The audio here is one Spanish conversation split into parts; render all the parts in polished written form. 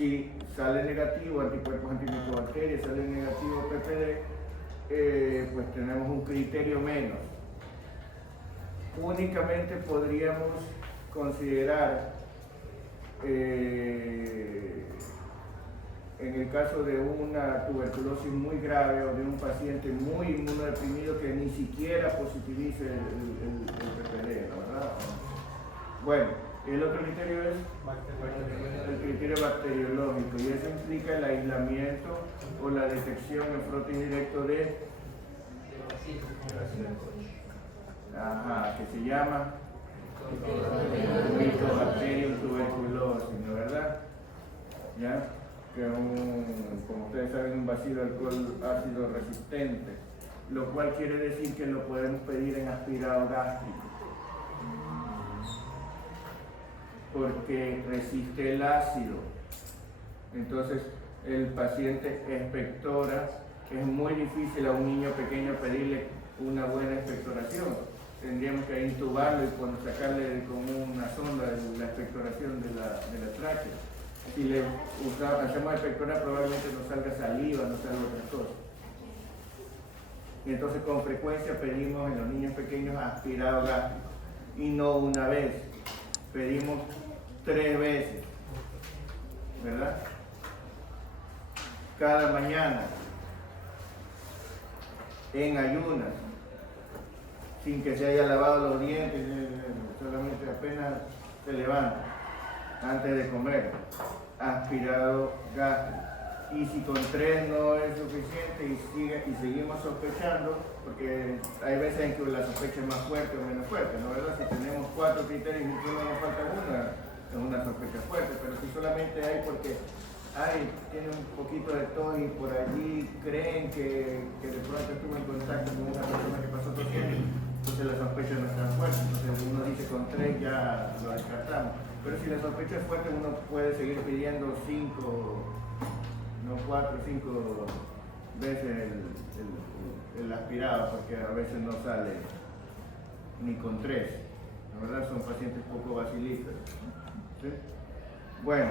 Si sale negativo, anticuerpos antimicobacterias, sale negativo PPD, pues tenemos un criterio menos. Únicamente podríamos considerar, en el caso de una tuberculosis muy grave o de un paciente muy inmunodeprimido que ni siquiera positivice el PPD, ¿no? ¿Verdad? Bueno, el otro criterio es el criterio bacteriológico, y eso implica el aislamiento o la detección en frote indirecto de que se llama Mycobacterium tuberculosis, ¿no? ¿Verdad? ¿Ya? Que es como ustedes saben, un bacilo alcohol ácido resistente, lo cual quiere decir que lo podemos pedir en aspirado gástrico, porque resiste el ácido. Entonces el paciente expectora. Es muy difícil a un niño pequeño pedirle una buena expectoración. Tendríamos que intubarlo y sacarle con una sonda la expectoración de la tráquea. Si le hacemos expectorar, probablemente no salga saliva, no salga otra cosa. Y entonces con frecuencia pedimos en los niños pequeños aspirado gástrico, y no una vez, pedimos 3 veces, ¿verdad? Cada mañana, en ayunas, sin que se haya lavado los dientes, solamente apenas se levanta antes de comer, aspirado gástrico. Y si con 3 no es suficiente y seguimos sospechando, porque hay veces en que la sospecha es más fuerte o menos fuerte, ¿no? ¿Verdad? Si tenemos 4 criterios y solo nos falta una, es una sospecha fuerte, pero si solamente hay porque tiene un poquito de tos y por allí creen que de pronto estuvo en contacto con una persona que pasó tosiendo, entonces la sospecha no es tan fuerte. Entonces uno dice con 3 ya lo descartamos. Pero si la sospecha es fuerte, uno puede seguir pidiendo 4 o 5 veces el aspirado, porque a veces no sale ni con 3. La verdad son pacientes poco bacilistas, ¿sí? Bueno,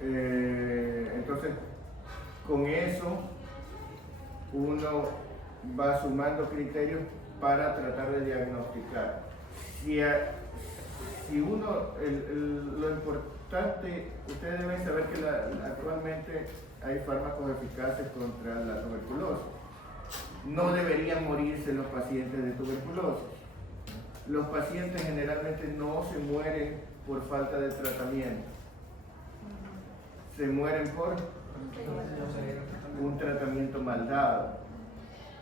entonces con eso uno va sumando criterios para tratar de diagnosticar. Si uno, lo importante, ustedes deben saber que actualmente hay fármacos eficaces contra la tuberculosis. No deberían morirse los pacientes de tuberculosis. Los pacientes generalmente no se mueren por falta de tratamiento. Se mueren por un tratamiento mal dado.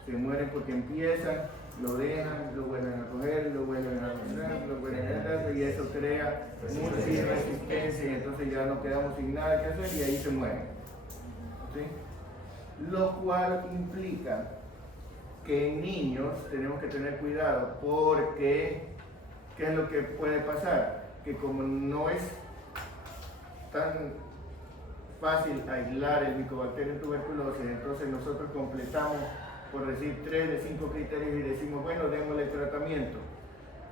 Se mueren porque empiezan, lo dejan, lo vuelven a coger, lo vuelven a poner, lo vuelven a hacer, y eso crea multiresistencia, y entonces ya nos quedamos sin nada que hacer y ahí se mueren. ¿Sí? Lo cual implica que en niños tenemos que tener cuidado, porque ¿qué es lo que puede pasar? Que como no es tan fácil aislar el Mycobacterium tuberculosis, entonces nosotros completamos, por decir, 3 de 5 criterios y decimos, bueno, démosle el tratamiento.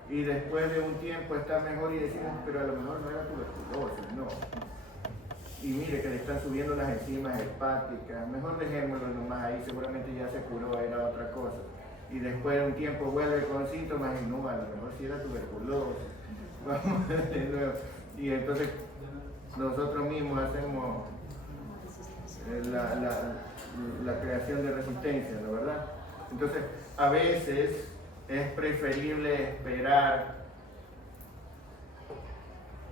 Y después de un tiempo está mejor y decimos, pero a lo mejor no era tuberculosis, no. Y mire que le están subiendo las enzimas hepáticas, mejor dejémoslo nomás ahí, seguramente ya se curó, era otra cosa. Y después de un tiempo vuelve con síntomas y no, a lo mejor sí era tuberculosis. Vamos de nuevo. Y entonces nosotros mismos hacemos la creación de resistencia, ¿no? ¿Verdad? Entonces, a veces es preferible esperar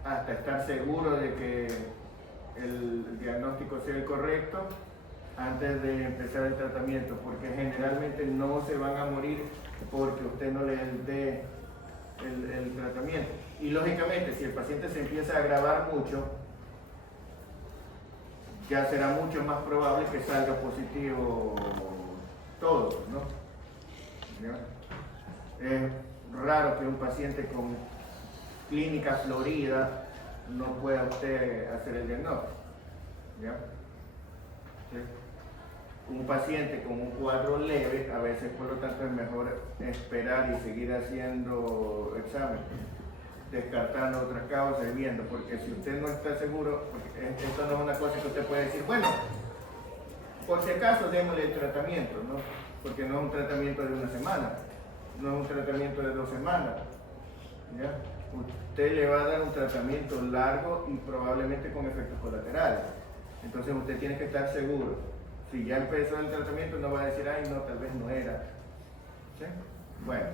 hasta estar seguro de que el diagnóstico sea el correcto antes de empezar el tratamiento, porque generalmente no se van a morir porque usted no les dé el tratamiento. Y lógicamente, si el paciente se empieza a agravar mucho, ya será mucho más probable que salga positivo todo, ¿no? ¿Ya? Es raro que un paciente con clínica florida no pueda usted hacer el diagnóstico. ¿Ya? ¿Sí? Un paciente con un cuadro leve, a veces por lo tanto es mejor esperar y seguir haciendo exámenes. descartando otras causas y viendo, porque si usted no está seguro, porque esto no es una cosa que usted puede decir, bueno, por si acaso démosle el tratamiento, ¿no? Porque no es un tratamiento de una semana, no es un tratamiento de 2 semanas, ¿ya? Usted le va a dar un tratamiento largo y probablemente con efectos colaterales. Entonces usted tiene que estar seguro. Si ya empezó el tratamiento, no va a decir, ay, no, tal vez no era. ¿Sí? Bueno.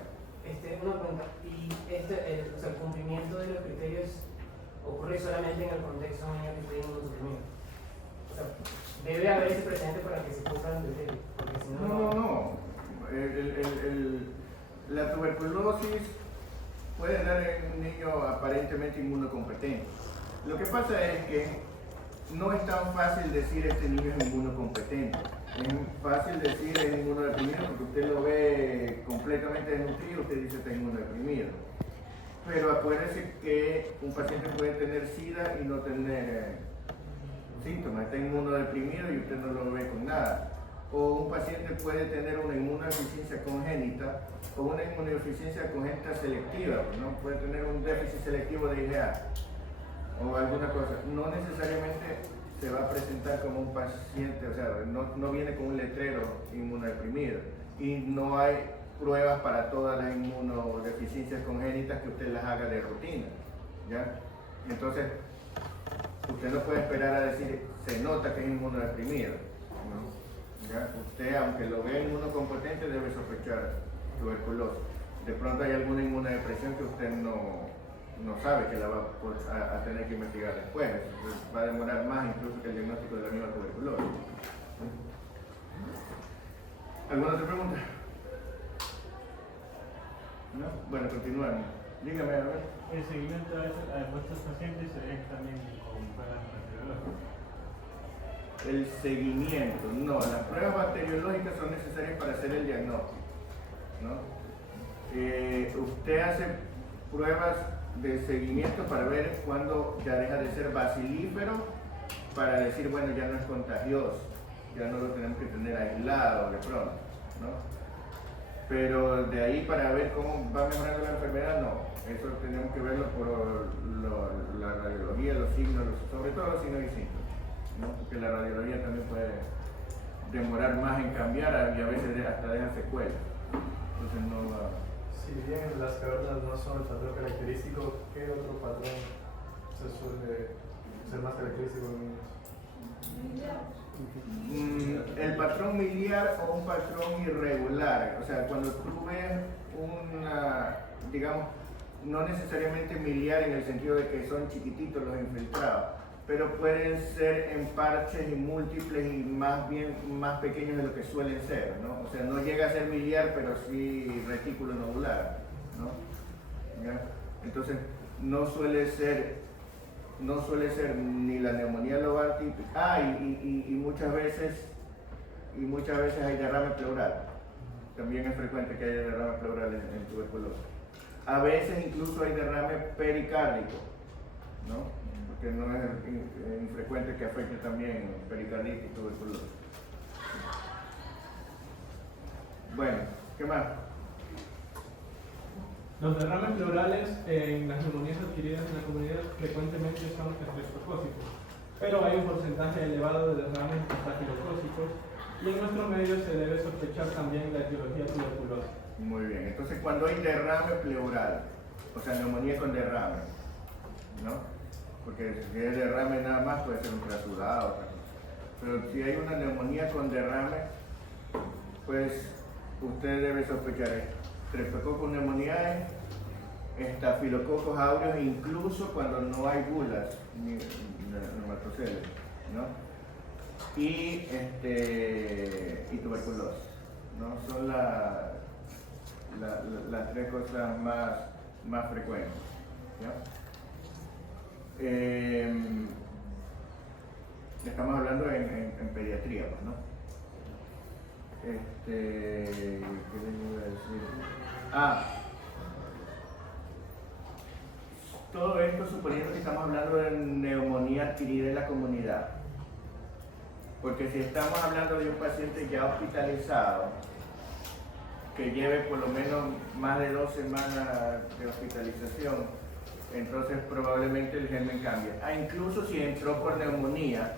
Una pregunta. ¿Y o sea, el cumplimiento de los criterios ocurre solamente en el contexto de un niño que esté inmunosuprimido? O sea, debe haber ese precedente para que se cumplan los criterios. Porque si no, no. La tuberculosis puede dar en un niño aparentemente inmunocompetente. Lo que pasa es que no es tan fácil decir este niño es inmunocompetente. Es fácil decir es inmunodeprimido porque usted lo ve completamente desnutrido, usted dice está inmunodeprimido. Pero acuérdese que un paciente puede tener SIDA y no tener síntomas, está inmunodeprimido y usted no lo ve con nada. O un paciente puede tener una inmunodeficiencia congénita o una inmunodeficiencia congénita selectiva, ¿no? Puede tener un déficit selectivo de IgA o alguna cosa. No necesariamente se va a presentar como un paciente, o sea, no viene con un letrero inmunodeprimido y no hay pruebas para todas las inmunodeficiencias congénitas que usted las haga de rutina, ¿ya? Entonces, usted no puede esperar a decir, se nota que es inmunodeprimido, ¿no? ¿Ya? Usted, aunque lo vea inmunocompetente, debe sospechar tuberculosis. De pronto hay alguna inmunodepresión que usted no sabe que la va a tener que investigar después. Entonces, va a demorar más incluso que el diagnóstico de la misma tuberculosis. ¿Alguna otra pregunta? ¿No? Bueno, continuamos. Dígame, a ver. El seguimiento a vuestros pacientes es también con pruebas bacteriológicas. El seguimiento, no, las pruebas bacteriológicas son necesarias para hacer el diagnóstico, ¿no? Usted hace pruebas de seguimiento para ver cuándo ya deja de ser bacilífero, para decir, bueno, ya no es contagioso, ya no lo tenemos que tener aislado de pronto, ¿no? Pero de ahí para ver cómo va mejorando la enfermedad, no. Eso tenemos que verlo por la radiología, los signos, sobre todo los signos y síntomas, ¿no? Porque la radiología también puede demorar más en cambiar y a veces hasta deja secuelas. Entonces no va. Si bien las cavernas no son el patrón característico, ¿qué otro patrón se suele ser más característico en niños? El patrón miliar o un patrón irregular, o sea, cuando tú ves una, digamos, no necesariamente miliar en el sentido de que son chiquititos los infiltrados, pero pueden ser en parches y múltiples y más pequeños de lo que suelen ser, ¿no? O sea, no llega a ser miliar, pero sí retículo nodular, ¿no? ¿Ya? Entonces, no suele ser ni la neumonía lobar típica. Y muchas veces hay derrame pleural. También es frecuente que haya derrame pleural en tuberculosis. A veces incluso hay derrame pericárdico, ¿no? Porque no es infrecuente que afecte también pericarditis y tuberculosis. Bueno, ¿qué más? Los derrames pleurales en las neumonías adquiridas en la comunidad frecuentemente son estreptocócicos, pero hay un porcentaje elevado de derrames estafilocócicos y en nuestro medio se debe sospechar también la etiología tuberculosa. Muy bien, entonces cuando hay derrame pleural, o sea, neumonía con derrame, ¿no? Porque si es derrame nada más puede ser un trasudado, pero si hay una neumonía con derrame, pues usted debe sospechar Streptococcus pneumoniae, Staphylococcus aureus, incluso cuando no hay bulas ni neumatoceles, ¿no? Y tuberculosis, ¿no? Son las tres cosas más frecuentes, ¿ya? Estamos hablando en pediatría, ¿no? ¿Qué les iba a decir? Todo esto suponiendo que estamos hablando de neumonía adquirida en la comunidad. Porque si estamos hablando de un paciente ya hospitalizado, que lleve por lo menos más de 2 semanas de hospitalización, entonces probablemente el germen cambie. Incluso si entró por neumonía,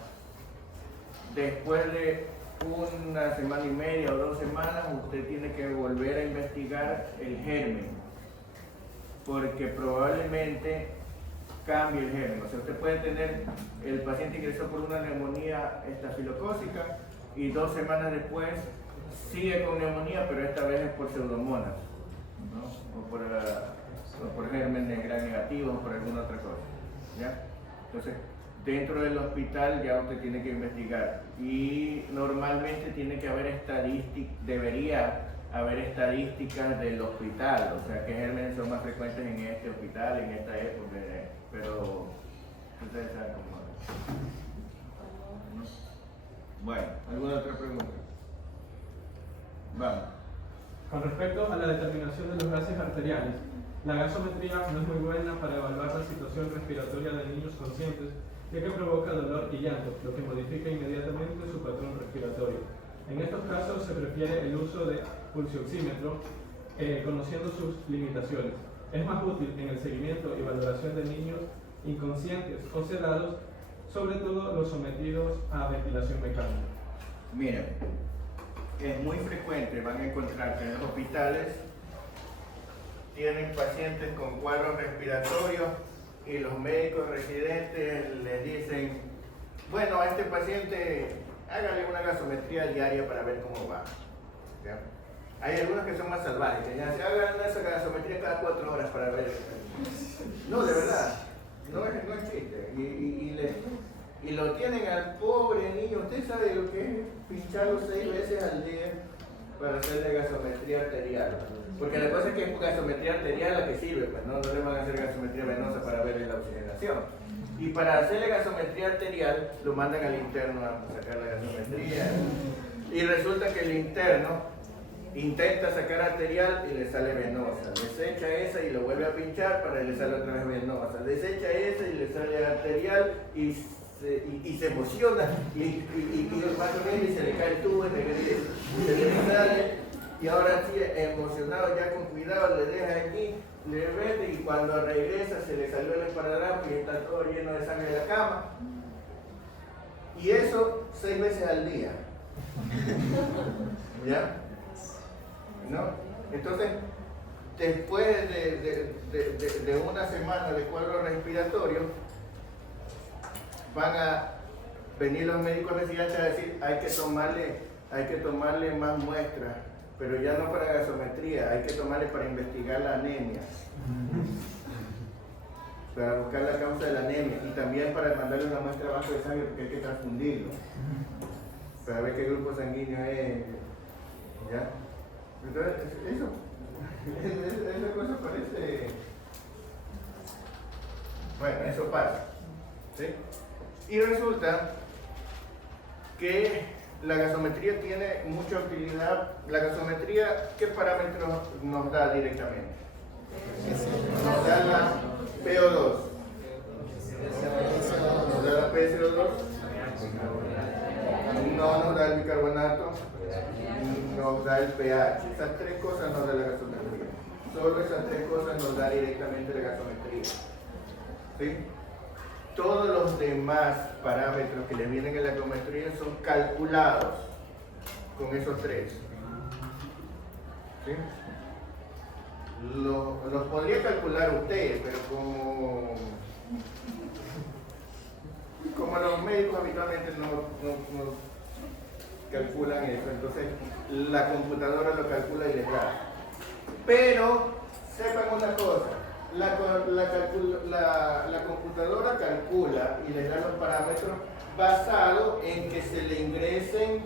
después de una semana y media o 2 semanas, usted tiene que volver a investigar el germen, porque probablemente cambie el germen. O sea, usted puede tener, el paciente ingresó por una neumonía estafilocócica y 2 semanas después sigue con neumonía, pero esta vez es por pseudomonas, ¿no? O por gérmenes gram negativos o por alguna otra cosa, ¿ya? Entonces, dentro del hospital ya usted tiene que investigar y normalmente tiene que haber debería haber estadísticas del hospital, o sea, qué gérmenes son más frecuentes en este hospital, en esta época, pero ustedes saben cómo es. Bueno, ¿alguna otra pregunta? Vamos. Con respecto a la determinación de los gases arteriales, la gasometría no es muy buena para evaluar la situación respiratoria de niños conscientes, ya que provoca dolor y llanto, lo que modifica inmediatamente su patrón respiratorio. En estos casos se prefiere el uso de pulsioxímetro, conociendo sus limitaciones. Es más útil en el seguimiento y valoración de niños inconscientes o sedados, sobre todo los sometidos a ventilación mecánica. Miren, es muy frecuente, van a encontrar que en los hospitales tienen pacientes con cuadros respiratorios y los médicos residentes les dicen, bueno, a este paciente hágale una gasometría diaria para ver cómo va. ¿Ya? Hay algunos que son más salvajes, que ya se hagan esa gasometría cada 4 horas para ver. No, de verdad, no es chiste. Y lo tienen al pobre niño. Usted sabe lo que es pincharlo 6 veces al día para hacerle gasometría arterial. Porque la cosa es que es gasometría arterial la que sirve, pues no le van a hacer gasometría venosa para ver la oxigenación. Y para hacerle gasometría arterial lo mandan al interno a sacar la gasometría. Y resulta que el interno intenta sacar arterial y le sale venosa. Desecha esa y lo vuelve a pinchar para que le sale otra vez venosa. Desecha esa y le sale arterial y se emociona y va corriendo y se le cae el tubo y se le sale. Y ahora sí, emocionado, ya con cuidado, le deja allí, le vete y cuando regresa se le salió el esparadrapo y está todo lleno de sangre de la cama. Y eso 6 veces al día. ¿Ya? ¿No? Entonces, después de una semana de cuadro respiratorio, van a venir los médicos residentes a decir hay que tomarle más muestras, pero ya no para gasometría, hay que tomarle para investigar la anemia, para buscar la causa de la anemia y también para mandarle una muestra de banco de sangre porque hay que transfundirlo para ver qué grupo sanguíneo es. ¿Ya? Entonces, esa cosa parece... Bueno, eso pasa, ¿sí? Y resulta que la gasometría tiene mucha utilidad. La gasometría, ¿qué parámetros nos da directamente? Nos da la PO2. Nos da la PCO2. No nos da el bicarbonato. Nos da el pH. Esas 3 cosas nos da la gasometría. Solo esas 3 cosas nos da directamente la gasometría. ¿Sí? Todos los demás parámetros que le vienen en la gasometría son calculados con esos 3. ¿Sí? Los podría calcular usted, pero como los médicos habitualmente no calculan eso, entonces la computadora lo calcula y les da. Pero sepan una cosa, la computadora calcula y les da los parámetros basado en que se le ingresen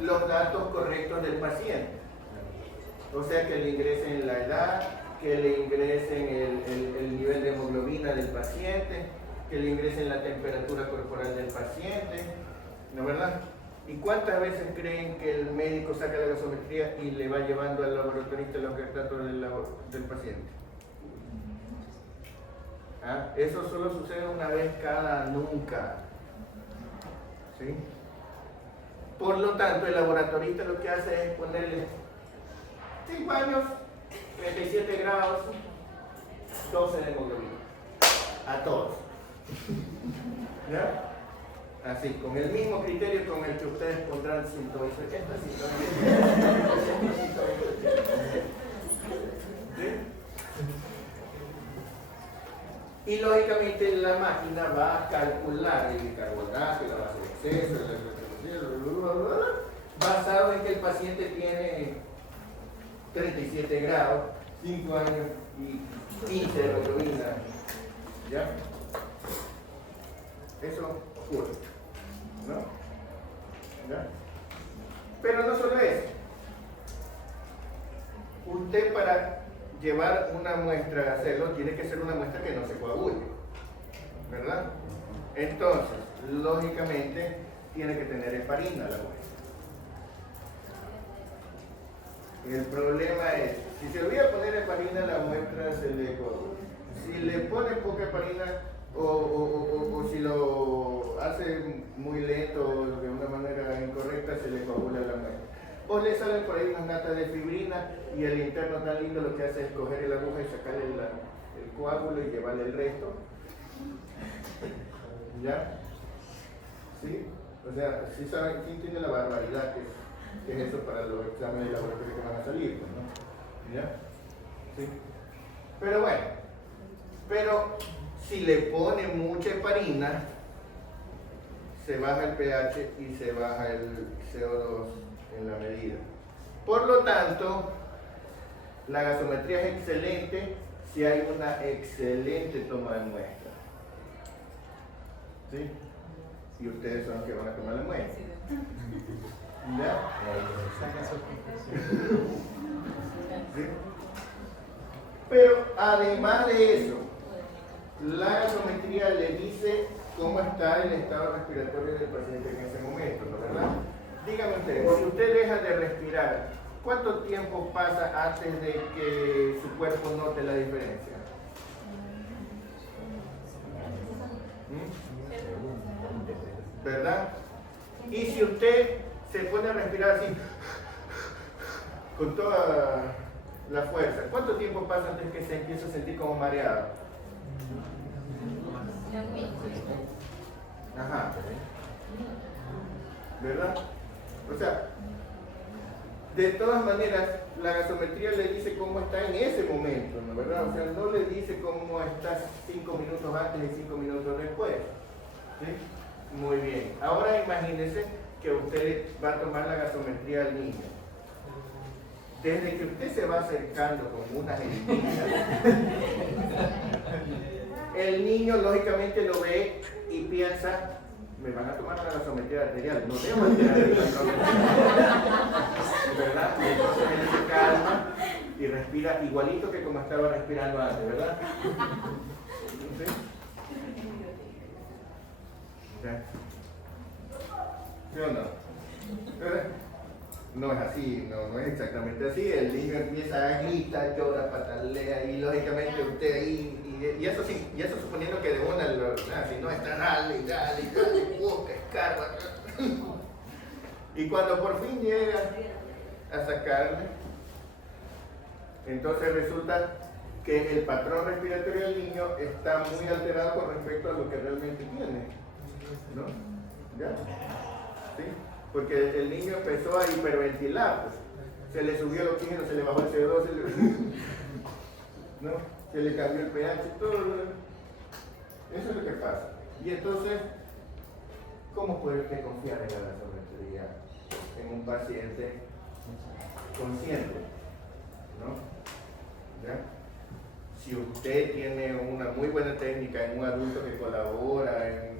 los datos correctos del paciente. O sea, que le ingresen la edad, que le ingresen el nivel de hemoglobina del paciente, que le ingresen la temperatura corporal del paciente, ¿no es verdad? ¿Y cuántas veces creen que el médico saca la gasometría y le va llevando al laboratorista los datos del paciente? ¿Ah? Eso solo sucede una vez cada nunca. ¿Sí? Por lo tanto, el laboratorista lo que hace es ponerle 5 años, 37 grados, 12 de hemoglobina. A todos. ¿Ya? Así, con el mismo criterio con el que ustedes pondrán 180, 120. ¿Sí? Y lógicamente la máquina va a calcular el carbohidrato, la base de exceso, basado en que el paciente tiene 37 grados, 5 años y 15 de hemoglobina. ¿Ya? Eso ocurre, ¿no? ¿Ya? Pero no solo eso. Usted para llevar una muestra a hacerlo tiene que ser una muestra que no se coagule, ¿verdad? Entonces, lógicamente, tiene que tener heparina la muestra. El problema es, si se olvida poner heparina, la muestra se le coagula. Si le pone poca heparina o si lo hace muy lento o de una manera incorrecta, se le coagula la muestra. O le salen por ahí unas natas de fibrina y el interno tan lindo lo que hace es coger el aguja y sacarle el coágulo y llevarle el resto. ¿Ya? ¿Sí? O sea, sí saben, sí tiene la barbaridad que es eso para los exámenes de laboratorio que van a salir, pues, ¿no? ¿Ya? ¿Sí? Pero bueno, si le pone mucha heparina, se baja el pH y se baja el CO2 en la medida. Por lo tanto, la gasometría es excelente si hay una excelente toma de muestra. ¿Sí? Y ustedes son los que van a tomar la muestra. ¿Ya? ¿Sí? Pero además de eso, la gasometría le dice cómo está el estado respiratorio del paciente en ese momento, ¿no? ¿Verdad? Dígame ustedes, si usted deja de respirar, ¿cuánto tiempo pasa antes de que su cuerpo note la diferencia? ¿Verdad? Y si usted se pone a respirar así, con toda la fuerza, ¿cuánto tiempo pasa antes que se empiece a sentir como mareado? Ajá. ¿Verdad? O sea, de todas maneras, la gasometría le dice cómo está en ese momento, ¿no? ¿Verdad? O sea, no le dice cómo está 5 minutos antes y 5 minutos después. ¿Sí? Muy bien. Ahora imagínense que usted va a tomar la gasometría al niño. Desde que usted se va acercando con una jeringuilla, el niño lógicamente lo ve y piensa, me van a tomar la gasometría arterial, no debo alterar el patrón, ¿verdad? Y entonces él se calma y respira igualito que como estaba respirando antes, ¿verdad? ¿Sí? ¿Ya? ¿Sí o no? ¿Verdad? No es así, no es exactamente así. El niño empieza a gritar, llora, patalea y lógicamente usted ahí, y eso suponiendo que de una, si no está dale, busca, escarba. Y cuando por fin llega a sacarle, entonces resulta que el patrón respiratorio del niño está muy alterado con respecto a lo que realmente tiene, ¿no? ¿Ya? ¿Sí? Porque el niño empezó a hiperventilar, pues. Se le subió el oxígeno, se le bajó el CO2, ¿no? Se le cambió el pH, todo. Eso es lo que pasa. Y entonces, ¿cómo puede usted confiar en la gasometría en un paciente consciente? ¿No? ¿Ya? Si usted tiene una muy buena técnica en un adulto que colabora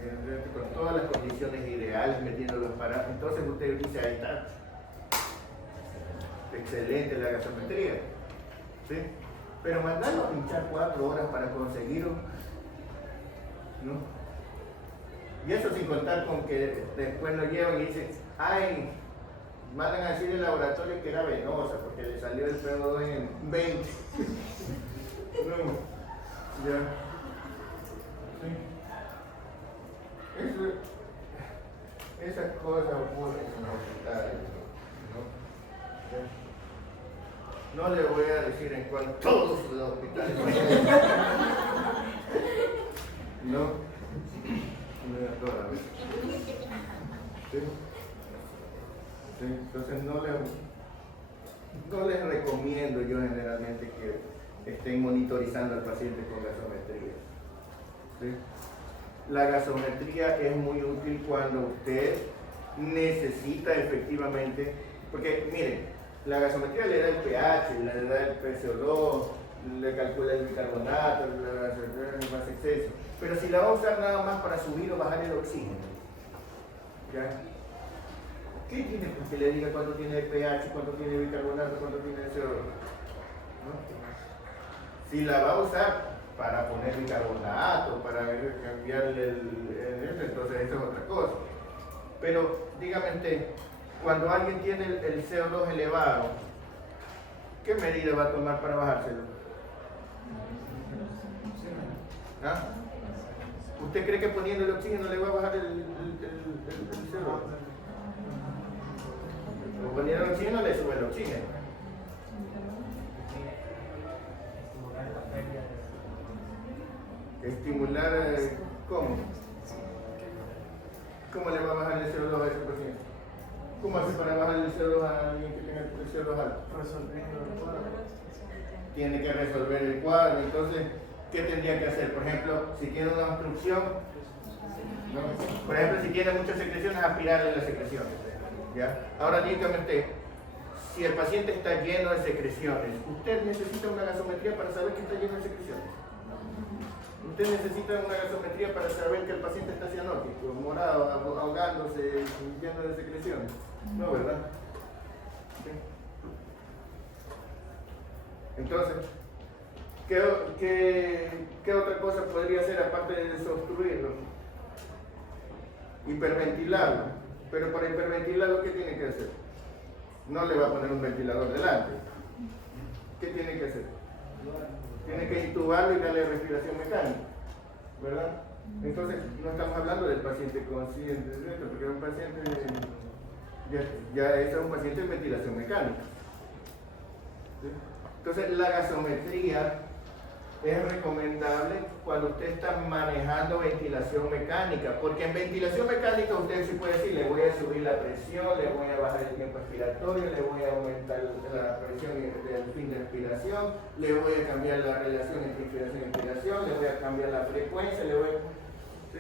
con todas las condiciones ideales, metiendo los parámetros, entonces usted dice, ahí está, excelente la gasometría, ¿sí? Pero mandarlo a pinchar 4 horas para conseguirlo, ¿no? Y eso sin contar con que después lo llevan y dicen, ay, mandan a decir en el laboratorio que era venosa porque le salió el CO2 en 20. No, ya. Sí. Esas cosas ocurren en los hospitales, ¿no? No le voy a decir en cuál todos los hospitales. No, no era toda vez. ¿Sí? ¿Sí? Entonces no les recomiendo yo generalmente que estén monitorizando al paciente con gasometría. ¿Sí? La gasometría es muy útil cuando usted necesita efectivamente, porque miren, la gasometría le da el pH, le da el PCO2, le calcula el bicarbonato, el más exceso, pero si la va a usar nada más para subir o bajar el oxígeno, ¿ya? ¿Qué tiene que le diga cuánto tiene el pH, cuánto tiene el bicarbonato, cuánto tiene el CO2? ¿No? Si la va a usar para poner bicarbonato, para cambiarle entonces eso es otra cosa. Pero dígame, cuando alguien tiene el CO2 elevado, ¿qué medida va a tomar para bajárselo? ¿Ah? ¿Usted cree que poniendo el oxígeno le va a bajar el CO2? O poniendo el oxígeno le sube el oxígeno. Estimular, ¿cómo? ¿Cómo le va a bajar el CO2 a ese paciente? ¿Cómo hace para bajar el CO2 a alguien que tenga el CO2 alto? Resolviendo el cuadro. Tiene que resolver el cuadro. Entonces, ¿qué tendría que hacer? Por ejemplo, si tiene una obstrucción, ¿no? Por ejemplo, si tiene muchas secreciones, aspirarle las secreciones. ¿Ya? Ahora dígame, si el paciente está lleno de secreciones, ¿usted necesita una gasometría para saber que está lleno de secreciones? ¿Usted necesita una gasometría para saber que el paciente está cianótico, morado, ahogándose, lleno de secreciones? No, ¿verdad? ¿Sí? Entonces, ¿qué otra cosa podría hacer aparte de desobstruirlo? Hiperventilarlo. Pero para hiperventilarlo, ¿qué tiene que hacer? No le va a poner un ventilador delante. ¿Qué tiene que hacer? Tiene que intubarlo y darle respiración mecánica, ¿verdad? Entonces, no estamos hablando del paciente consciente, ¿cierto? Porque un paciente, ya es un paciente en ventilación mecánica. ¿Sí? Entonces, la gasometría es recomendable cuando usted está manejando ventilación mecánica, porque en ventilación mecánica usted sí puede decir, le voy a subir la presión, le voy a bajar el tiempo expiratorio, le voy a aumentar la presión del fin de expiración, le voy a cambiar la relación entre inspiración y expiración, le voy a cambiar la frecuencia, le voy a... ¿Sí?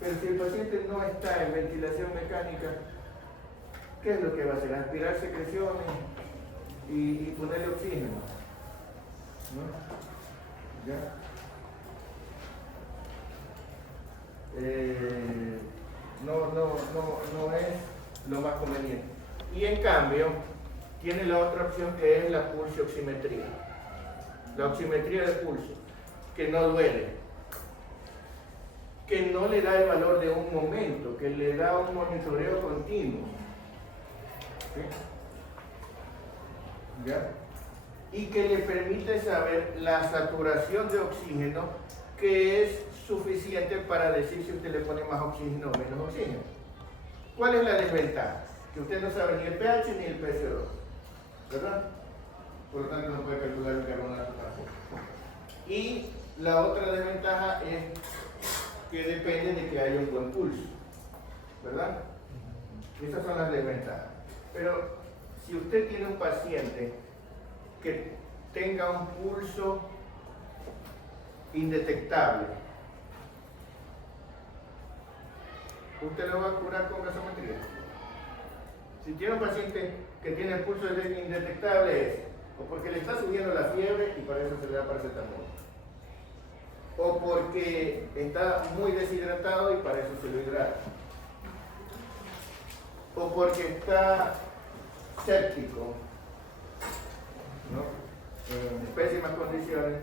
Pero si el paciente no está en ventilación mecánica, ¿qué es lo que va a hacer? Aspirar secreciones y ponerle oxígeno, ¿no? ¿Ya? No es lo más conveniente. Y en cambio, tiene la otra opción que es la pulsioximetría. La oximetría de pulso, que no duele, que no le da el valor de un momento, que le da un monitoreo continuo. ¿Sí? ¿Ya? Y que le permite saber la saturación de oxígeno, que es suficiente para decir si usted le pone más oxígeno o menos oxígeno. ¿Cuál es la desventaja? Que usted no sabe ni el pH ni el PCO2, ¿verdad? Por lo tanto no puede calcular el carbonato tampoco. Y la otra desventaja es que depende de que haya un buen pulso, ¿verdad? Esas son las desventajas. Pero si usted tiene un paciente que tenga un pulso indetectable, ¿usted lo va a curar con gasometría? Si tiene un paciente que tiene el pulso indetectable, es o porque le está subiendo la fiebre y para eso se le da paracetamol, o porque está muy deshidratado y para eso se lo hidrata, o porque está séptico, ¿no? En pésimas condiciones,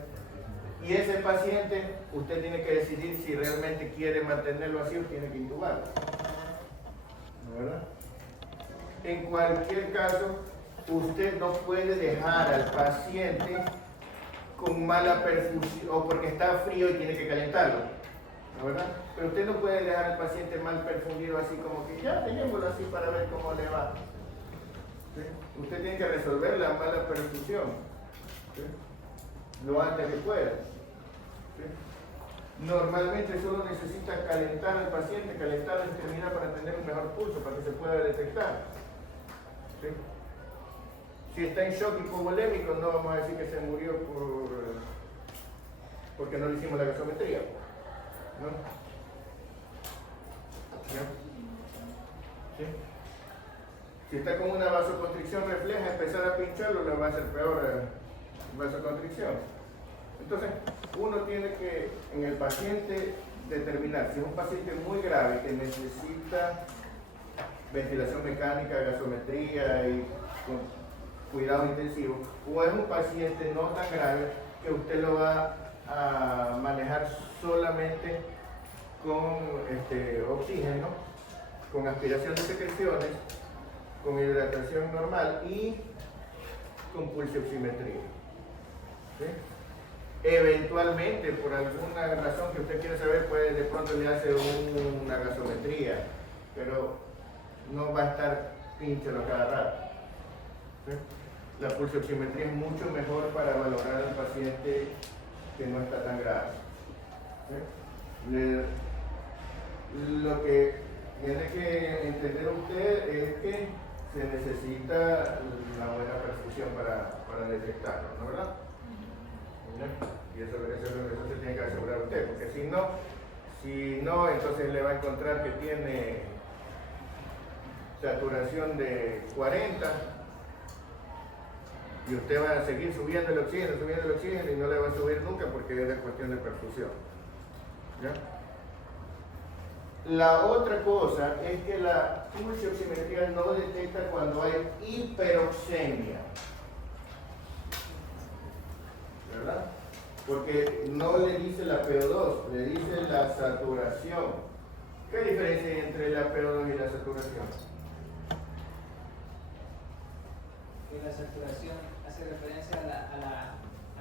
y ese paciente usted tiene que decidir si realmente quiere mantenerlo así o tiene que intubarlo, ¿verdad? En cualquier caso, usted no puede dejar al paciente con mala perfusión o porque está frío y tiene que calentarlo, ¿verdad? Pero usted no puede dejar al paciente mal perfundido así como que ya dejémoslo así para ver cómo le va. ¿sí? Usted tiene que resolver la mala perfusión, ¿sí? Lo antes que pueda. ¿Sí? Normalmente solo necesita calentar al paciente, calentar la extremidad para tener un mejor pulso, para que se pueda detectar. ¿Sí? Si está en shock hipovolémico, no vamos a decir que se murió porque no le hicimos la gasometría, ¿no? ¿Ya? ¿Sí? Si está con una vasoconstricción refleja, empezar a pincharlo le va a hacer peor vasoconstricción. Entonces, uno tiene que, en el paciente, determinar si es un paciente muy grave que necesita ventilación mecánica, gasometría y con cuidado intensivo, o es un paciente no tan grave que usted lo va a manejar solamente con oxígeno, con aspiración de secreciones, con hidratación normal y con pulsioximetría. ¿Sí? Eventualmente, por alguna razón que usted quiera saber, pues de pronto le hace una gasometría, pero no va a estar pinchando cada rato. ¿Sí? La pulsioximetría es mucho mejor para valorar al paciente que no está tan grave. ¿Sí? Lo que tiene que entender usted es que se necesita una buena perfusión para detectarlo, ¿no verdad? Y eso se tiene que asegurar usted, porque si no, entonces le va a encontrar que tiene saturación de 40 y usted va a seguir subiendo el oxígeno y no le va a subir nunca porque es de cuestión de perfusión. ¿Ya? La otra cosa es que la pulsioximetría no detecta cuando hay hiperoxemia, ¿verdad? Porque no le dice la PO2, le dice la saturación. ¿Qué diferencia hay entre la PO2 y la saturación? Que la saturación hace referencia a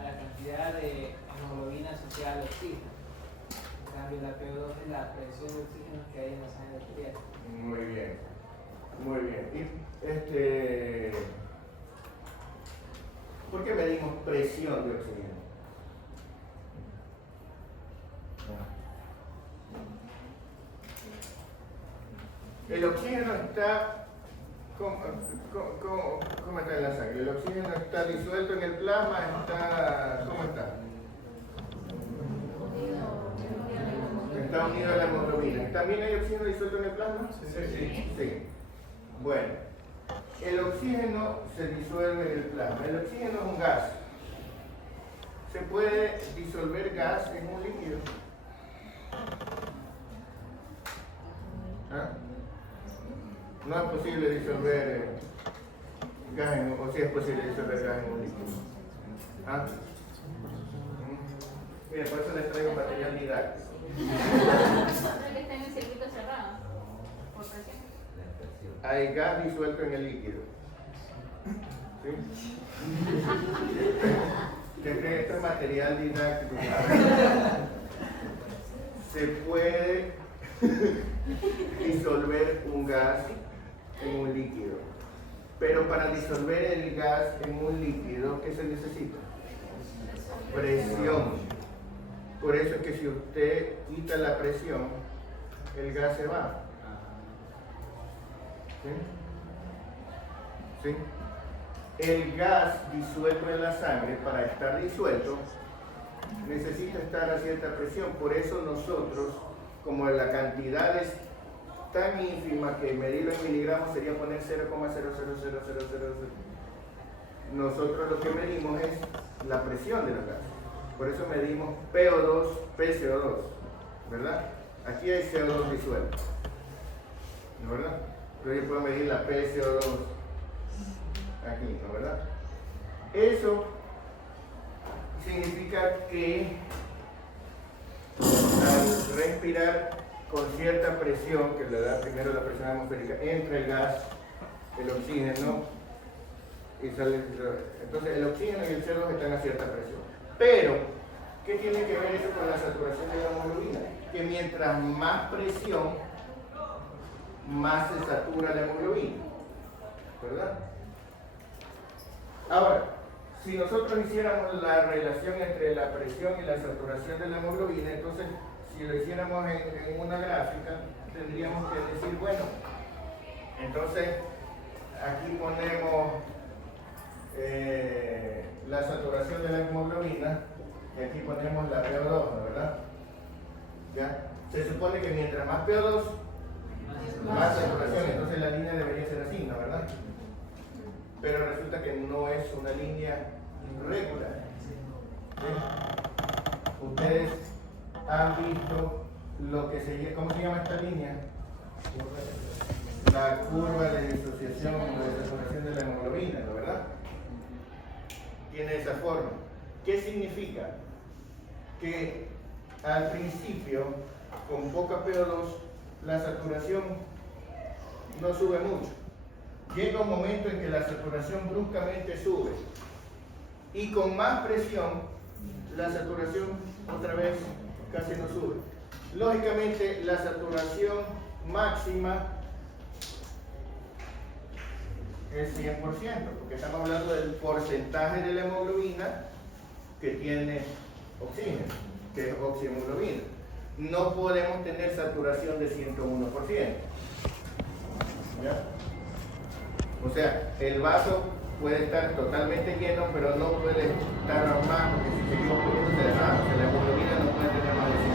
la cantidad de hemoglobina asociada al oxígeno. En cambio, la PO2 es la presión de oxígeno que hay en la sangre arterial. Muy bien, muy bien. Y ¿por qué medimos presión de oxígeno? El oxígeno está, ¿cómo está en la sangre? El oxígeno está disuelto en el plasma, ¿cómo está? Está unido a la hemoglobina. ¿También hay oxígeno disuelto en el plasma? Sí. Bueno, el oxígeno se disuelve en el plasma. El oxígeno es un gas. ¿Se puede disolver gas en un líquido? ¿Ah? No es posible disolver gas o si es posible disolver gas en un líquido. ¿Ah? Mira, por eso les traigo material didáctico. que está en el circuito cerrado, por presión. Hay gas disuelto en el líquido. ¿Sí? Esto es material didáctico. Se puede disolver un gas en un líquido. Pero para disolver el gas en un líquido, ¿qué se necesita? Presión. Por eso es que si usted quita la presión, el gas se va. ¿Sí? ¿Sí? El gas disuelto en la sangre, para estar disuelto, necesita estar a cierta presión. Por eso nosotros, como la cantidad es tan ínfima que medirlo en miligramos sería poner 0,00000, nosotros lo que medimos es la presión de la gas. Por eso medimos PO2, PCO2, ¿verdad? Aquí hay CO2 disuelto, ¿no verdad? Pero yo puedo medir la PCO2 aquí, ¿no verdad? Eso significa que al respirar con cierta presión, que le da primero la presión atmosférica, entra el gas, el oxígeno, y sale. Entonces el oxígeno y el CO2 están a cierta presión. Pero, ¿qué tiene que ver eso con la saturación de la hemoglobina? Que mientras más presión, más se satura la hemoglobina, ¿verdad? Ahora, si nosotros hiciéramos la relación entre la presión y la saturación de la hemoglobina, entonces si lo hiciéramos en una gráfica, tendríamos que decir, bueno, entonces aquí ponemos la saturación de la hemoglobina y aquí ponemos la PO2, ¿verdad? ¿Ya? Se supone que mientras más PO2, más saturación, entonces la línea debería ser así, ¿no? ¿Verdad? Pero resulta que no es una línea regular. ¿Sí? Ustedes han visto lo que ¿cómo se llama esta línea? La curva de disociación o de saturación de la hemoglobina, ¿no? ¿Verdad? Tiene esa forma. ¿Qué significa? Que al principio, con poca PO2, la saturación no sube mucho. Llega un momento en que la saturación bruscamente sube y con más presión la saturación otra vez casi no sube. Lógicamente la saturación máxima es 100%, porque estamos hablando del porcentaje de la hemoglobina que tiene oxígeno, que es oxihemoglobina. No podemos tener saturación de 101%. ¿Ya? O sea, el vaso puede estar totalmente lleno, pero no puede estar más, porque si seguimos poniéndose de más, la hemoglobina no puede tener más de 100%.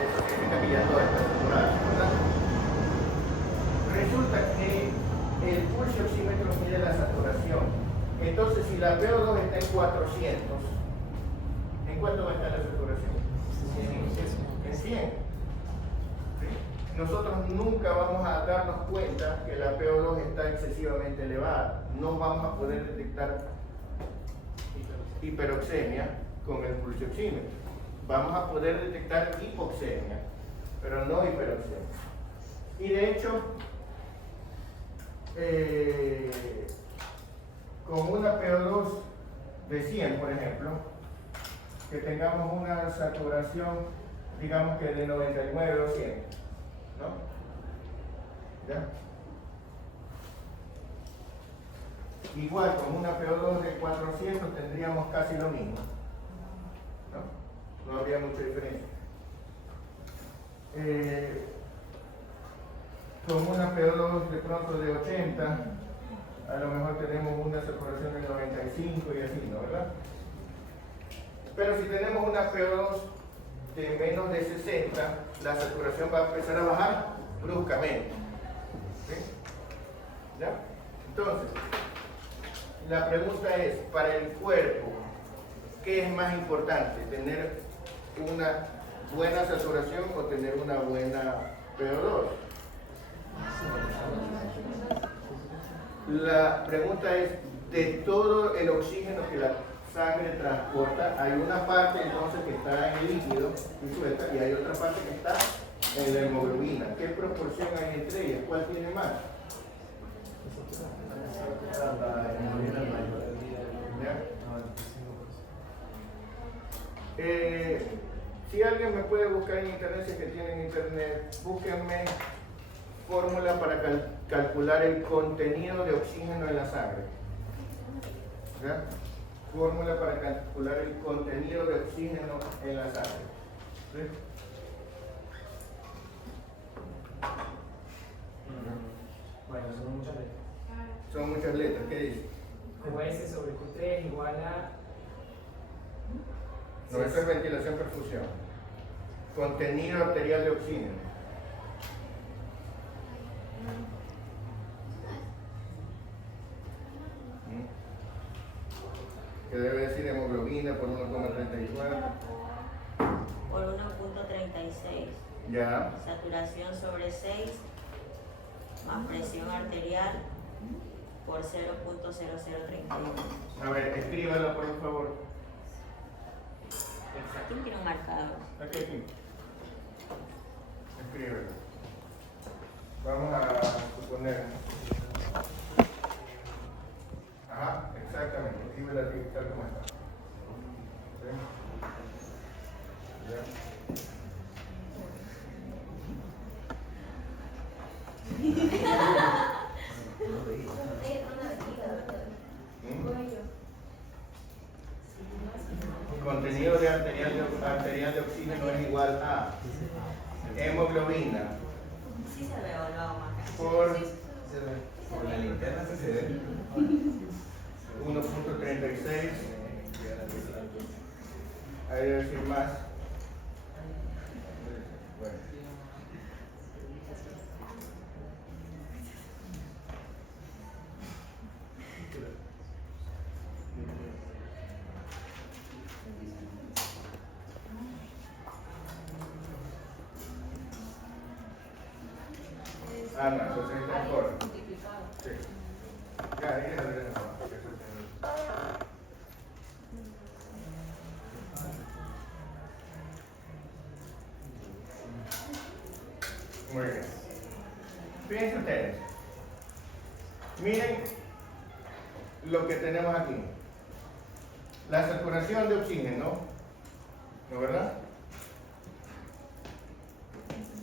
Eso significa que ya todo está saturado, ¿verdad? Resulta que el pulso oxímetro mide la saturación. Entonces, si la PO2 está en 400, ¿en cuánto va a estar la saturación? En 100. Nosotros nunca vamos a darnos cuenta que la PO2 está excesivamente elevada. No vamos a poder detectar hiperoxemia con el pulsioxímetro. Vamos a poder detectar hipoxemia, pero no hiperoxemia. Y de hecho, con una PO2 de 100, por ejemplo, que tengamos una saturación, digamos que de 99 o 100, ¿no? ¿Ya? Igual con una PO2 de 400 tendríamos casi lo mismo, ¿no? No habría mucha diferencia. Con una PO2 de pronto de 80, a lo mejor tenemos una saturación de 95 y así, ¿no? ¿Verdad? Pero si tenemos una PO2 de menos de 60, la saturación va a empezar a bajar bruscamente. ¿Sí? ¿Ya? Entonces, la pregunta es, para el cuerpo, ¿qué es más importante? ¿Tener una buena saturación o tener una buena PO2? La pregunta es, de todo el oxígeno que la sangre transporta, hay una parte entonces que está en el líquido y suelta, y hay otra parte que está en la hemoglobina. ¿Qué proporción hay entre ellas? ¿Cuál tiene más? La hemoglobina es mayor. ¿Ya? Si alguien me puede buscar en internet, si es que tienen internet, búsquenme fórmula para calcular el contenido de oxígeno en la sangre. ¿Ya? Fórmula para calcular el contenido de oxígeno en la sangre. ¿Sí? Bueno, son muchas letras. Son muchas letras. ¿Qué dice? QS sobre QT es igual a... No, eso es ventilación perfusión. Contenido arterial de oxígeno. Que debe decir hemoglobina por 1,39. Por 1.36. Ya. Saturación sobre 6 más presión arterial por 0.0031. A ver, escríbalo por favor. ¿Quién tiene un marcador? Aquí. Escríbelo. Vamos a suponer. Ajá, exactamente. Escríbelo aquí, tal como está. ¿Sí? ¿Ya? ¿Mm? arterial de oxígeno es igual a hemoglobina Sí se ve, o lo hago más grande. por Por la linterna se ve. 1.36. Hay que decir más. Bueno. Ah, no, entonces está mejor. Sí. Ya, ahí es la derecha. Muy bien. Fíjense ustedes. Miren lo que tenemos aquí. La saturación de oxígeno, ¿no verdad?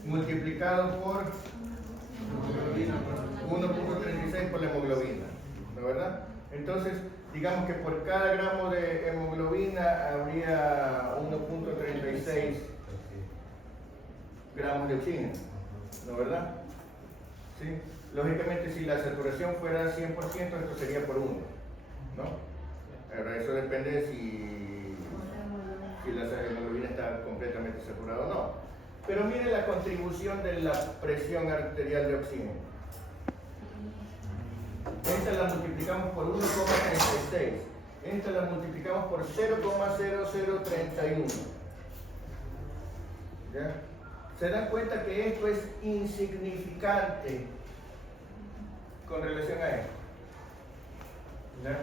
Multiplicado por 1.36 por la hemoglobina, ¿no verdad? Entonces, digamos que por cada gramo de hemoglobina habría 1.36 gramos de oxígeno, ¿no verdad? ¿Sí? Lógicamente, si la saturación fuera 100%, esto sería por 1, ¿no? Ahora, eso depende de si la hemoglobina está completamente saturada o no. Pero mire la contribución de la presión arterial de oxígeno. Esta la multiplicamos por 1,36. Esta la multiplicamos por 0,0031. ¿Ya? ¿Se dan cuenta que esto es insignificante con relación a esto? ¿Ya?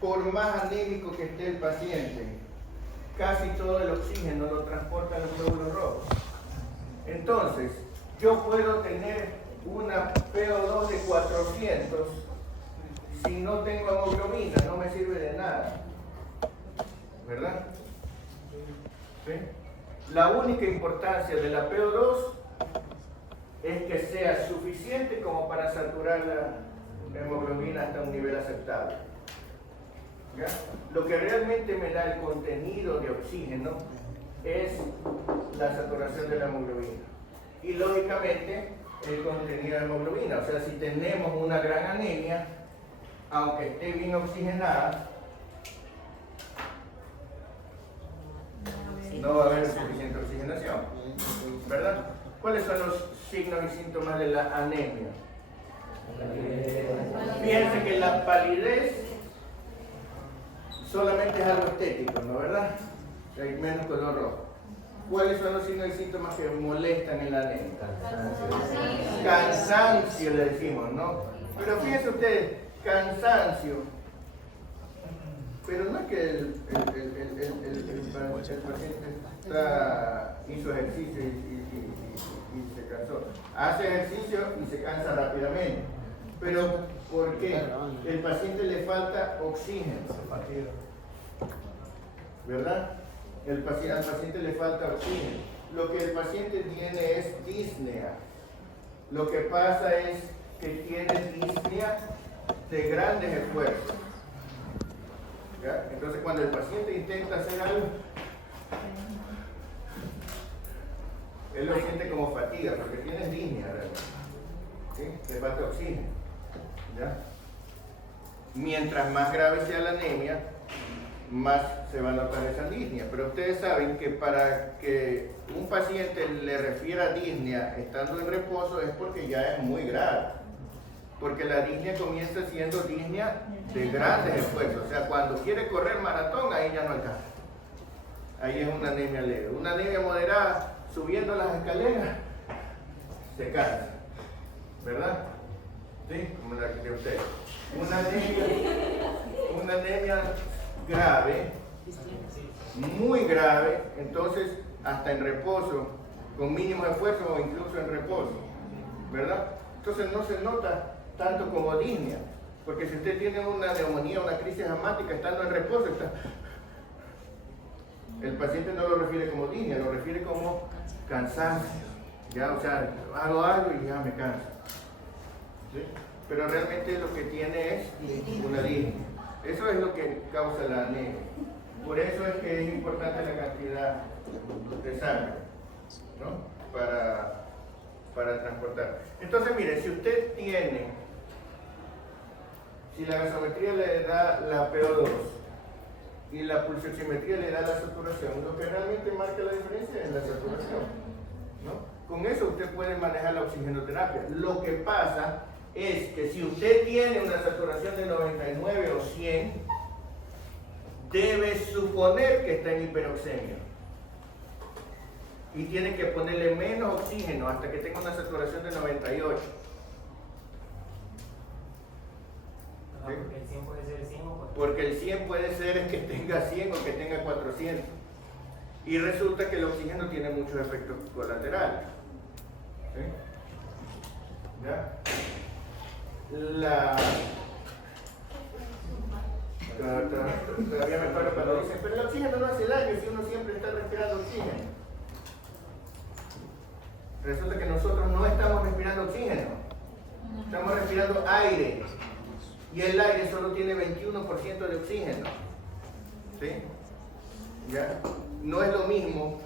Por más anémico que esté el paciente, casi todo el oxígeno lo transportan los glóbulos rojos. Entonces, yo puedo tener una PO2 de 400 si no tengo hemoglobina, no me sirve de nada. ¿Verdad? ¿Sí? La única importancia de la PO2 es que sea suficiente como para saturar la hemoglobina hasta un nivel aceptable. ¿Ya? Lo que realmente me da el contenido de oxígeno es la saturación de la hemoglobina. Y lógicamente el contenido de hemoglobina. O sea, si tenemos una gran anemia, aunque esté bien oxigenada, no va a haber suficiente oxigenación. ¿Verdad? ¿Cuáles son los signos y síntomas de la anemia? Fíjense que la palidez solamente es algo estético, ¿no verdad? Hay menos color rojo. ¿Cuáles son los signos y síntomas que molestan en la anemia? Cansancio le decimos, ¿no? Pero fíjense ustedes, cansancio. Pero no es que el paciente hizo ejercicio y se cansó. Hace ejercicio y se cansa rápidamente. Pero ¿por qué? El paciente le falta oxígeno. ¿Verdad? Al paciente le falta oxígeno. Lo que el paciente tiene es disnea. Lo que pasa es que tiene disnea de grandes esfuerzos. ¿Ya? Entonces, cuando el paciente intenta hacer algo, él lo siente como fatiga, porque tiene disnea realmente. ¿Sí? Le falta oxígeno. ¿Ya? Mientras más grave sea la anemia, más se va a notar esa disnea. Pero ustedes saben que para que un paciente le refiera disnea estando en reposo es porque ya es muy grave. Porque la disnea comienza siendo disnea de grandes esfuerzos. O sea, cuando quiere correr maratón, ahí ya no alcanza. Ahí es una anemia leve. Una anemia moderada, subiendo las escaleras, se cansa. ¿Verdad? ¿Sí? Como la que ustedes. Una anemia grave, muy grave, entonces hasta en reposo, con mínimo esfuerzo o incluso en reposo, ¿verdad? Entonces no se nota tanto como disnea, porque si usted tiene una neumonía, una crisis asmática estando en reposo, el paciente no lo refiere como disnea, lo refiere como cansancio, ya, o sea, hago algo y ya me canso, ¿sí? Pero realmente lo que tiene es una disnea. Eso es lo que causa la anemia. Por eso es que es importante la cantidad de sangre, ¿no? Para transportar. Entonces, mire, si usted tiene, si la gasometría le da la PO2 y la pulsioximetría le da la saturación, lo que realmente marca la diferencia es la saturación, ¿no? Con eso usted puede manejar la oxigenoterapia. Lo que pasa es que si usted tiene una saturación de 99 o 100, debe suponer que está en hiperoxemia. Y tiene que ponerle menos oxígeno hasta que tenga una saturación de 98. No, porque el 100 puede ser 100 o 400. Porque el 100 puede ser que tenga 100 o que tenga 400. Y resulta que el oxígeno tiene muchos efectos colaterales. ¿Sí? ¿Ya? Todavía me acuerdo cuando dicen, pero el oxígeno no hace daño si uno siempre está respirando oxígeno. Resulta que nosotros no estamos respirando oxígeno, estamos respirando aire. Y el aire solo tiene 21% de oxígeno. ¿Sí? ¿Ya? No es lo mismo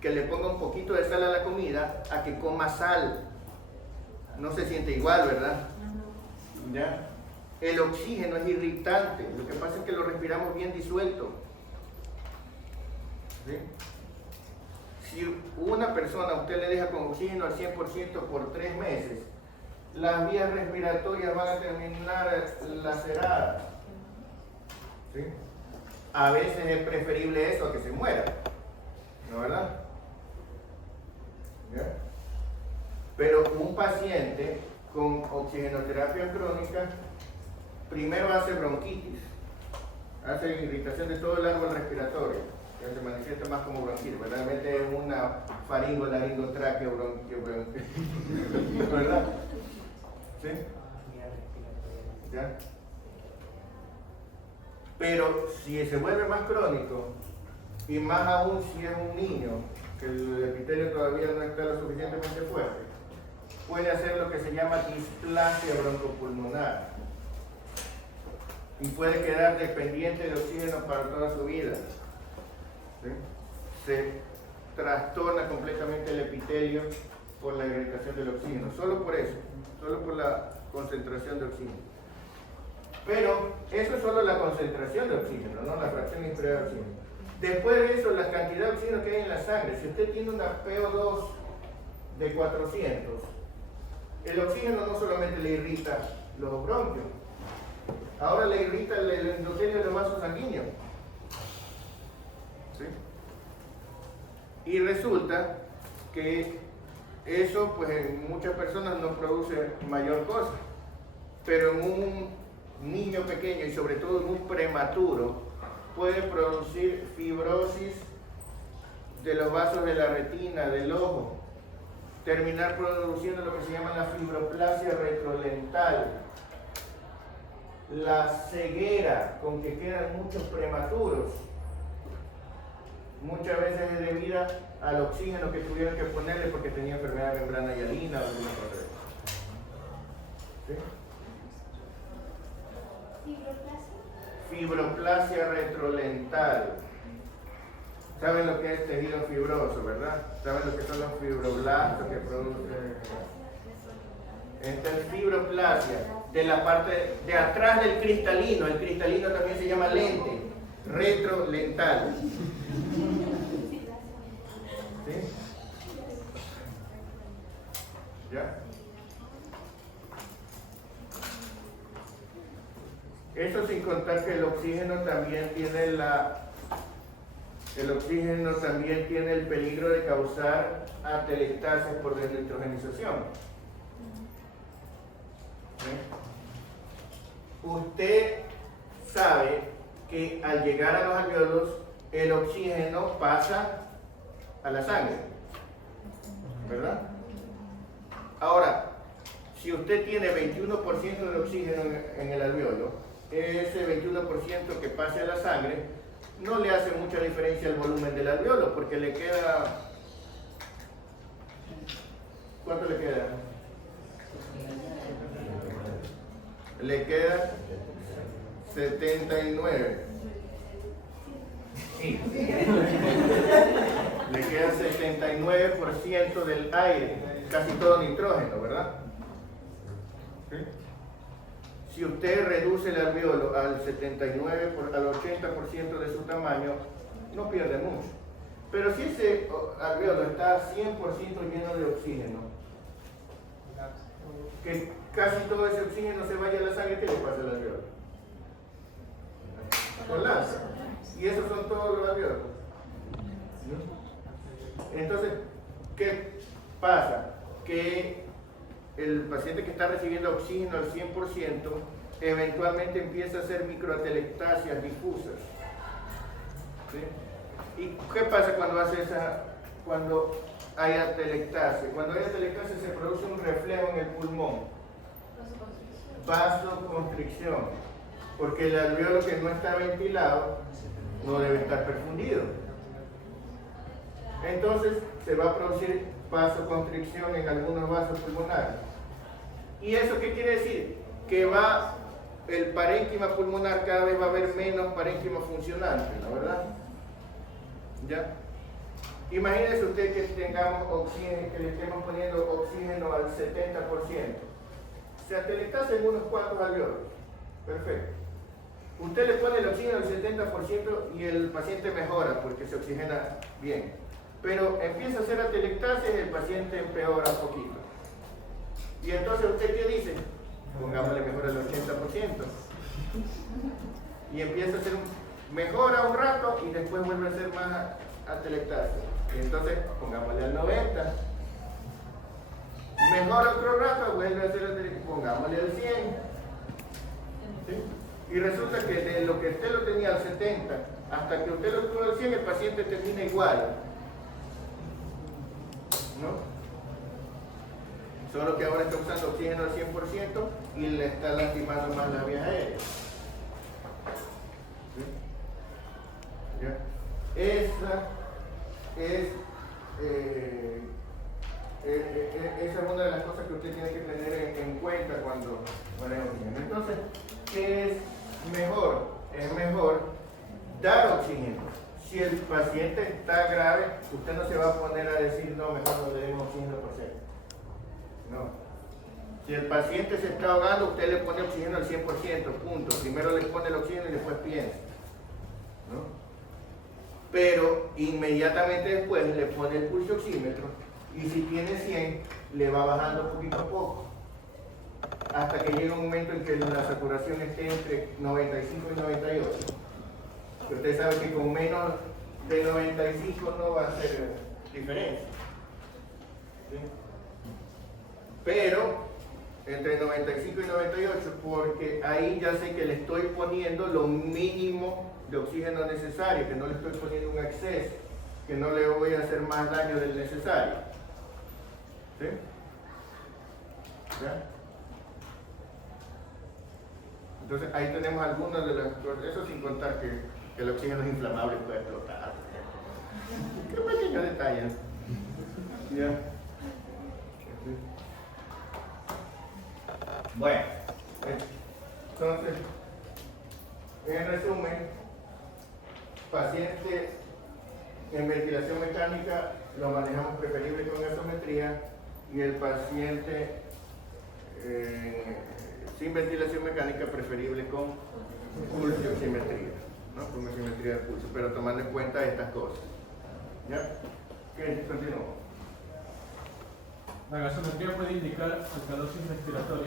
que le ponga un poquito de sal a la comida a que coma sal. No se siente igual, ¿verdad? ¿Ya? El oxígeno es irritante, lo que pasa es que lo respiramos bien disuelto. ¿Sí? Si una persona usted le deja con oxígeno al 100% por 3 meses, las vías respiratorias van a terminar laceradas. ¿Sí? A veces es preferible eso a que se muera, ¿no, verdad? ¿Ya? Pero un paciente con oxigenoterapia crónica primero hace bronquitis, hace irritación de todo el árbol respiratorio, que se manifiesta más como bronquitis, verdaderamente es una faringo, laringo, tráqueo, bronquio, ¿verdad? ¿Sí? ¿Ya? Pero si se vuelve más crónico, y más aún si es un niño, que el epitelio todavía no está lo suficientemente fuerte, puede hacer lo que se llama displasia broncopulmonar y puede quedar dependiente de oxígeno para toda su vida. ¿Sí? Se trastorna completamente el epitelio por la irritación del oxígeno, solo por eso, solo por la concentración de oxígeno. Pero eso es solo la concentración de oxígeno, no la fracción inferior de oxígeno. Después de eso, la cantidad de oxígeno que hay en la sangre. Si usted tiene una PO2 de 400, el oxígeno no solamente le irrita los bronquios, ahora le irrita el endotelio de los vasos sanguíneos. ¿Sí? Y resulta que eso, pues en muchas personas no produce mayor cosa, pero en un niño pequeño y sobre todo en un prematuro puede producir fibrosis de los vasos de la retina, del ojo, terminar produciendo lo que se llama la fibroplasia retrolental, la ceguera con que quedan muchos prematuros. Muchas veces es debida al oxígeno que tuvieron que ponerle porque tenía enfermedad de membrana hialina o alguna cosa de eso. ¿Sí? Fibroplasia retrolental. ¿Saben lo que es tejido fibroso, verdad? ¿Saben lo que son los fibroblastos que producen? Esta es fibroplasia de la parte de atrás del cristalino. El cristalino también se llama lente, retrolental. ¿Sí? ¿Ya? Eso sin contar que el oxígeno también tiene el peligro de causar atelectasis por desnitrogenización. ¿Sí? Usted sabe que al llegar a los alvéolos el oxígeno pasa a la sangre, ¿verdad? Ahora, si usted tiene 21% de oxígeno en el alvéolo, ese 21% que pase a la sangre no le hace mucha diferencia al volumen del alvéolo, porque le queda... ¿Cuánto le queda? Le queda 79. Le queda 79% del aire, casi todo nitrógeno, ¿verdad? ¿Sí? Si usted reduce el alveolo al 79, al 80% de su tamaño, no pierde mucho. Pero si ese alveolo está 100% lleno de oxígeno, que casi todo ese oxígeno se vaya a la sangre, ¿qué le pasa al alveolo? Colapsa. Y esos son todos los alveolos. Entonces, ¿qué pasa? Que el paciente que está recibiendo oxígeno al 100% eventualmente empieza a hacer microatelectasias difusas. ¿Sí? ¿Y qué pasa cuando hace cuando hay atelectasia? Cuando hay atelectasia se produce un reflejo en el pulmón. Vasoconstricción. Porque el alveolo que no está ventilado no debe estar perfundido. Entonces se va a producir vasoconstricción en algunos vasos pulmonares. ¿Y eso qué quiere decir? Que el parénquima pulmonar cada vez va a haber menos parénquima funcionante, ¿no verdad? ¿Ya? Imagínese usted que tengamos oxígeno, que le estemos poniendo oxígeno al 70%. Se atelectase en unos cuantos alveolos. Perfecto. Usted le pone el oxígeno al 70% y el paciente mejora porque se oxigena bien. Pero empieza a hacer atelectasia y el paciente empeora un poquito. Y entonces usted ¿qué dice? Pongámosle mejor al 80%. Y empieza a hacer mejora un rato y después vuelve a hacer más atelectasia. Y entonces pongámosle al 90%. Mejora otro rato, vuelve a hacer atelectasia, pongámosle al 100%. ¿Sí? Y resulta que de lo que usted lo tenía al 70 hasta que usted lo tuvo al 100, el paciente termina igual. ¿No? Solo que ahora está usando oxígeno al 100% y le está lastimando más las vías aéreas. ¿Sí? ¿Ya? Esa es una de las cosas que usted tiene que tener en cuenta cuando maneja oxígeno. Entonces, ¿qué es mejor? Es mejor dar oxígeno. Si el paciente está grave, usted no se va a poner a decir, no, mejor no le demos oxígeno por ser. No. Si el paciente se está ahogando, usted le pone oxígeno al 100%, punto. Primero le pone el oxígeno y después piensa. ¿No? Pero inmediatamente después le pone el pulso oxímetro y si tiene 100, le va bajando poquito a poco. Hasta que llega un momento en que la saturación esté entre 95 y 98. Usted sabe que con menos de 95 no va a hacer diferencia. ¿Sí? Pero entre 95 y 98, porque ahí ya sé que le estoy poniendo lo mínimo de oxígeno necesario, que no le estoy poniendo un exceso, que no le voy a hacer más daño del necesario. ¿Sí? ¿Ya? Entonces ahí tenemos algunas de las cosas, eso sin contar que el oxígeno es inflamable y puede explotar. Qué pequeños detalles. ¿Ya? Bueno, entonces, en resumen, paciente en ventilación mecánica lo manejamos preferible con gasometría y el paciente sin ventilación mecánica preferible con pulsioximetría, ¿no? Con oximetría del pulso, pero tomando en cuenta estas cosas. ¿Ya? ¿Qué? Continuamos. La gasometría puede indicar alcalosis respiratoria.